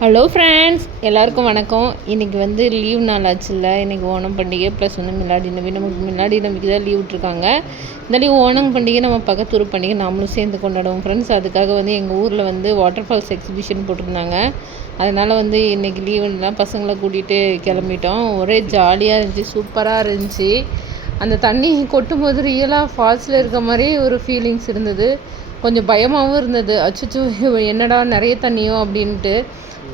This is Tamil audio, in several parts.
ஹலோ ஃப்ரெண்ட்ஸ், எல்லாருக்கும் வணக்கம். இன்றைக்கி வந்து லீவ் நாள் ஆச்சுல்ல. இன்றைக்கி ஓணம் பண்டிகை ப்ளஸ் வந்து நமக்கு மில்லாடி நம்பிக்கை தான் லீவ் விட்ருக்காங்க. இந்த லீவ் ஓணம் பண்டிகை நம்ம பக்கத்தூர் பண்டிகை நாமளும் சேர்ந்து கொண்டாடுவோம் ஃப்ரெண்ட்ஸ். அதுக்காக வந்து எங்கள் ஊரில் வந்து வாட்டர் ஃபால்ஸ் எக்ஸிபிஷன் போட்டிருந்தாங்க. அதனால் வந்து இன்றைக்கி லீவுலாம் பசங்களை கூட்டிகிட்டு கிளம்பிட்டோம். ஒரே ஜாலியாக இருந்துச்சு, சூப்பராக இருந்துச்சு. அந்த தண்ணி கொட்டும் போது ரியலாக ஃபால்ஸில் இருக்க மாதிரி ஒரு ஃபீலிங்ஸ் இருந்தது. கொஞ்சம் பயமாகவும் இருந்தது. அச்சோ என்னடா நிறைய தண்ணியோ அப்படின்ட்டு.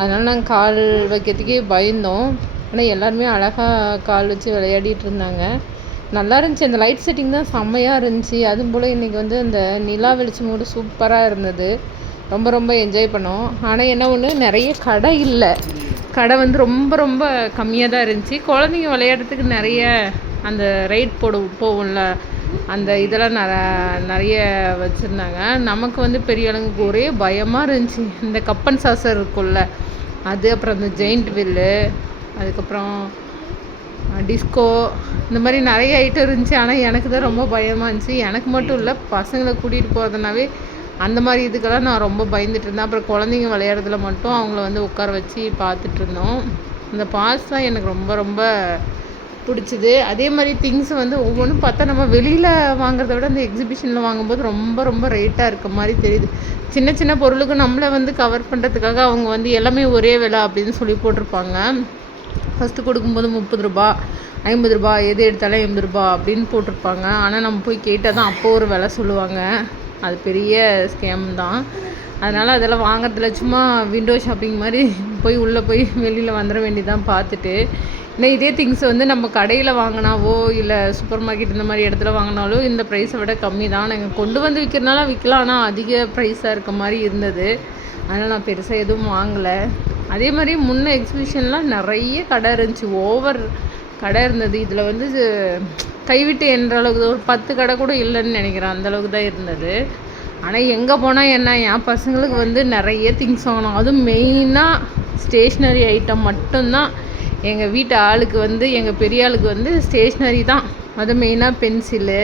அதனால் நாங்கள் கால் வைக்கிறதுக்கே பயந்தோம். ஆனால் எல்லாருமே அழகாக கால் வச்சு விளையாடிட்டு இருந்தாங்க. நல்லா இருந்துச்சு. அந்த லைட் செட்டிங் தான் செம்மையாக இருந்துச்சு. அதுவும் போல் இன்றைக்கி வந்து அந்த நிலா வெளிச்சம் கூட சூப்பராக இருந்தது. ரொம்ப ரொம்ப என்ஜாய் பண்ணோம். ஆனால் என்ன ஒன்று, நிறைய கடை இல்லை. கடை வந்து ரொம்ப ரொம்ப கம்மியாக தான் இருந்துச்சு. குழந்தைங்க விளையாடுறதுக்கு நிறைய அந்த ரைட் போகும்ல, அந்த இதெல்லாம் நிறைய வச்சுருந்தாங்க. நமக்கு வந்து பெரிய அளவுக்கு ஒரே பயமாக இருந்துச்சு. இந்த கப்பன் சாசர் இருக்குல்ல அது, அப்புறம் அந்த ஜெயிண்ட் வில்லு, அதுக்கப்புறம் டிஸ்கோ, இந்த மாதிரி நிறைய ஐட்டம் இருந்துச்சு. ஆனால் எனக்கு தான் ரொம்ப பயமாக இருந்துச்சு. எனக்கு மட்டும் இல்லை, பசங்களை கூட்டிகிட்டு போகிறதுனாவே அந்த மாதிரி இதுக்கெல்லாம் நான் ரொம்ப பயந்துட்டு இருந்தேன். அப்புறம் குழந்தைங்க விளையாடுறதுல மட்டும் அவங்கள வந்து உட்கார வச்சு பார்த்துட்டு இருந்தோம். இந்த பால்ஸ் தான் எனக்கு ரொம்ப ரொம்ப பிடிச்சிது. அதே மாதிரி திங்ஸ் வந்து ஒவ்வொன்றும் பார்த்தா நம்ம வெளியில் வாங்குறத விட அந்த எக்ஸிபிஷனில் வாங்கும்போது ரொம்ப ரொம்ப ரேட்டாக இருக்க மாதிரி தெரியுது. சின்ன சின்ன பொருளுக்கு நம்மளை வந்து கவர் பண்ணுறதுக்காக அவங்க வந்து எல்லாமே ஒரே விலை அப்படின்னு சொல்லி போட்டிருப்பாங்க. ஃபஸ்ட்டு கொடுக்கும்போது 30 ரூபா, 50 ரூபா, எது எடுத்தாலும் 80 ரூபா அப்படின்னு போட்டிருப்பாங்க. ஆனால் நம்ம போய் கேட்டால் தான் அப்போது ஒரு விலை சொல்லுவாங்க. அது பெரிய ஸ்கேம் தான். அதனால் அதெல்லாம் வாங்குறதுல சும்மா விண்டோ ஷாப்பிங் மாதிரி போய் உள்ளே போய் வெளியில் வந்துட வேண்டியதான் பார்த்துட்டு. இன்னும் இதே திங்ஸ் வந்து நம்ம கடையில் வாங்கினாவோ இல்லை சூப்பர் மார்க்கெட் இந்த மாதிரி இடத்துல வாங்கினாலோ இந்த ப்ரைஸை விட கம்மி தான். நாங்கள் கொண்டு வந்து விற்கிறனால விற்கலாம், ஆனால் அதிக ப்ரைஸாக இருக்க மாதிரி இருந்தது. அதனால் நான் பெருசாக எதுவும் வாங்கலை. அதே மாதிரி முன்ன எக்ஸிபிஷன்லாம் நிறைய கடை இருந்துச்சு, ஓவர் கடை இருந்தது. இதில் வந்து கைவிட்டு என்ற அளவுக்கு ஒரு 10 கடை கூட இல்லைன்னு நினைக்கிறேன், அந்தளவுக்கு தான் இருந்தது. ஆனால் எங்கே போனால் என்ன, என் பசங்களுக்கு வந்து நிறைய திங்ஸ் வாங்கணும். அதுவும் மெயினாக ஸ்டேஷ்னரி ஐட்டம் மட்டும்தான். எங்கள் வீட்டு ஆளுக்கு வந்து, எங்கள் பெரிய ஆளுக்கு வந்து ஸ்டேஷ்னரி தான். அது மெயினாக பென்சிலு,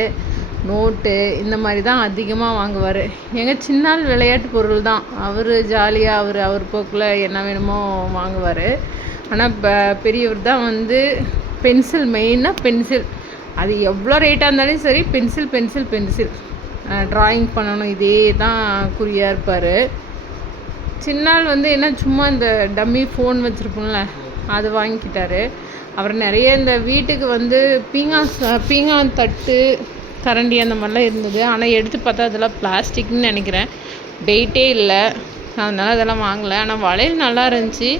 நோட்டு, இந்த மாதிரி தான் அதிகமாக வாங்குவார். எங்கள் சின்னால் விளையாட்டு பொருள் தான். அவர் ஜாலியாக அவர் போக்கில் என்ன வேணுமோ வாங்குவார். ஆனால் பெரியவர் தான் வந்து பென்சில், மெயினாக பென்சில். அது எவ்வளோ ரேட்டாக இருந்தாலும் சரி, பென்சில் பென்சில் பென்சில் ட்ராயிங் பண்ணணும், இதே தான் குறியாக இருப்பார். சின்னால் வந்து என்ன, சும்மா இந்த டம்மி ஃபோன் வச்சுருப்போம்ல அது வாங்கிக்கிட்டாரு. அப்புறம் நிறைய இந்த வீட்டுக்கு வந்து பீங்கான் தட்டு, கரண்டி அந்த மாதிரிலாம் இருந்தது. ஆனால் எடுத்து பார்த்தா அதெல்லாம் பிளாஸ்டிக்னு நினைக்கிறேன், வெயிட்டே இல்லை. அதனால் அதெல்லாம் வாங்கலை. ஆனால் வளையல் நல்லா இருந்துச்சு.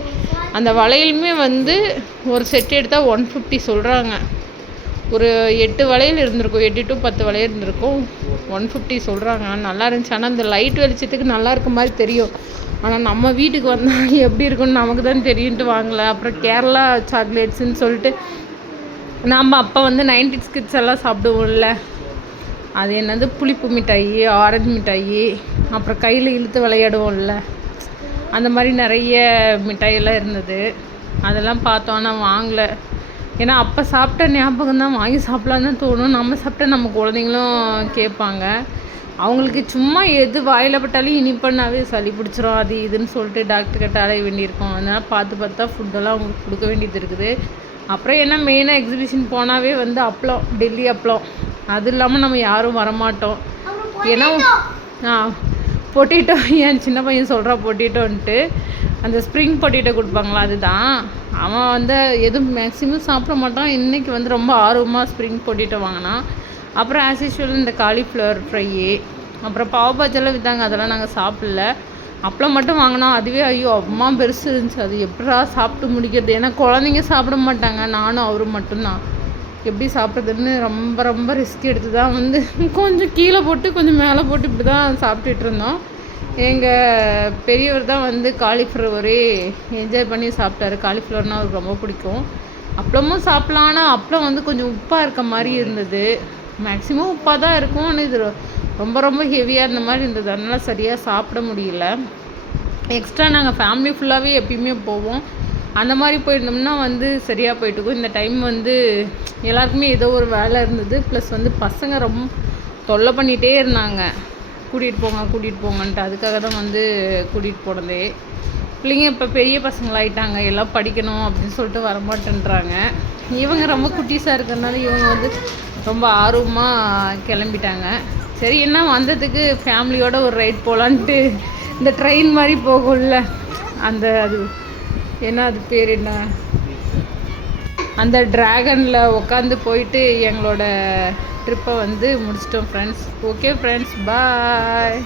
அந்த வளையலுமே வந்து ஒரு செட் எடுத்தால் 150 சொல்கிறாங்க. ஒரு 8 வளையல் இருந்திருக்கும், 8 to 10 வளையல் இருந்திருக்கும், 150 சொல்கிறாங்க. நல்லா இருந்துச்சு. ஆனால் அந்த லைட் வெளிச்சத்துக்கு நல்லா இருக்க மாதிரி தெரியும். ஆனால் நம்ம வீட்டுக்கு வந்தால் எப்படி இருக்குன்னு நமக்கு தான் தெரியுன்ட்டு வாங்கலை. அப்புறம் கேரளா சாக்லேட்ஸுன்னு சொல்லிட்டு நம்ம அப்போ வந்து 90s கிட்ஸ் எல்லாம் சாப்பிடுவோம்ல, அது என்னது, புளிப்பு மிட்டாயி, ஆரஞ்சு மிட்டாயி, அப்புறம் கையில் இழுத்து விளையாடுவோம்ல, அந்த மாதிரி நிறைய மிட்டாயெல்லாம் இருந்தது. அதெல்லாம் பார்த்தோம், ஆனால் வாங்கலை. ஏன்னா அப்போ சாப்பிட்ட ஞாபகம் தான், வாங்கி சாப்பிட்லான்னு தான் தோணும். நம்ம சாப்பிட்டா நம்ம குழந்தைங்களும் கேட்பாங்க. அவங்களுக்கு சும்மா எது வாயில் பட்டாலும் இனிப்பண்ணாவே சளி பிடிச்சிரும், அது இதுன்னு சொல்லிட்டு டாக்டர்கிட்ட அலைய வேண்டியிருக்கும். அதனால் பார்த்து தான் ஃபுட்டெல்லாம் அவங்களுக்கு கொடுக்க வேண்டியது இருக்குது. அப்புறம் என்ன, மெயினாக எக்ஸிபிஷன் போனாவே வந்து அப்பளம், டெல்லி அப்பளம், அது இல்லாமல் நம்ம யாரும் வரமாட்டோம். ஏன்னா பொட்டேட்டோ, என் சின்ன பையன் சொல்கிறா பொட்டேட்டோன்ட்டு, அந்த ஸ்ப்ரிங் பொட்டேட்டோ கொடுப்பாங்களா அதுதான். அவன் வந்து எதுவும் மேக்ஸிமம் சாப்பிட மாட்டான். இன்றைக்கி வந்து ரொம்ப ஆர்வமாக ஸ்ப்ரிங் பொட்டேட்டோ வாங்கினான். அப்புறம் ஆஸ் யூஷுவல் இந்த காலிஃப்ளவர் ஃப்ரையு, அப்புறம் பாவபாஜெல்லாம் விற்றாங்க, அதெல்லாம் நாங்கள் சாப்பிடல. அப்பளம் மட்டும் வாங்கினோம். அதுவே ஐயோ அம்மா பெருசு இருந்துச்சு. அது எப்படா சாப்பிட்டு முடிக்கிறது, ஏன்னா குழந்தைங்க சாப்பிட மாட்டாங்க, நானும் அவரும் மட்டும்தான். எப்படி சாப்பிட்றதுன்னு ரொம்ப ரொம்ப ரிஸ்க் எடுத்து தான் வந்து கொஞ்சம் கீழே போட்டு கொஞ்சம் மேலே போட்டு இப்படி தான் சாப்பிட்டுட்டு இருந்தோம். எங்கள் பெரியவர் தான் வந்து காலிஃப்ளவர் ஒரே என்ஜாய் பண்ணி சாப்பிட்டாரு. காலிஃப்ளவர்னால் அவருக்கு ரொம்ப பிடிக்கும். அப்பளமும் சாப்பிட்லாம், ஆனால் அப்பளம் வந்து கொஞ்சம் உப்பாக இருக்க மாதிரி இருந்தது. மேக்ஸிமம் உப்பாக தான் இருக்கும், ஆனால் இது ரொம்ப ரொம்ப ஹெவியாக இருந்த மாதிரி இருந்தது. அதனால் சரியாக சாப்பிட முடியல. எக்ஸ்ட்ரா நாங்கள் ஃபேமிலி ஃபுல்லாகவே எப்பயுமே போவோம். அந்த மாதிரி போயிருந்தோம்னா வந்து சரியாக போயிட்டுருக்கும். இந்த டைம் வந்து எல்லாருக்குமே ஏதோ ஒரு வேலை இருந்தது. ப்ளஸ் வந்து பசங்க ரொம்ப தொல்லை பண்ணிகிட்டே இருந்தாங்க, கூட்டிகிட்டு போங்கன்ட்டு. அதுக்காக தான் வந்து கூட்டிகிட்டு போனதே. பிள்ளைங்க இப்போ பெரிய பசங்களாயிட்டாங்க, எல்லாம் படிக்கணும் அப்படின்னு சொல்லிட்டு வரமாட்டேன்றாங்க. இவங்க ரொம்ப குட்டீஸாக இருக்கிறதுனால இவங்க வந்து ரொம்ப ஆர்வமாக கிளம்பிட்டாங்க. சரி என்ன வந்ததுக்கு ஃபேமிலியோட ஒரு ரைட் போகலான்ட்டு இந்த ட்ரெயின் மாதிரி போகும்ல, அந்த அது என்ன அது பேர் என்ன, அந்த ட்ராகனில் உட்காந்து போயிட்டு எங்களோட ட்ரிப்பை வந்து முடிச்சிட்டோம் ஃப்ரெண்ட்ஸ். ஓகே ஃப்ரெண்ட்ஸ், பாய்.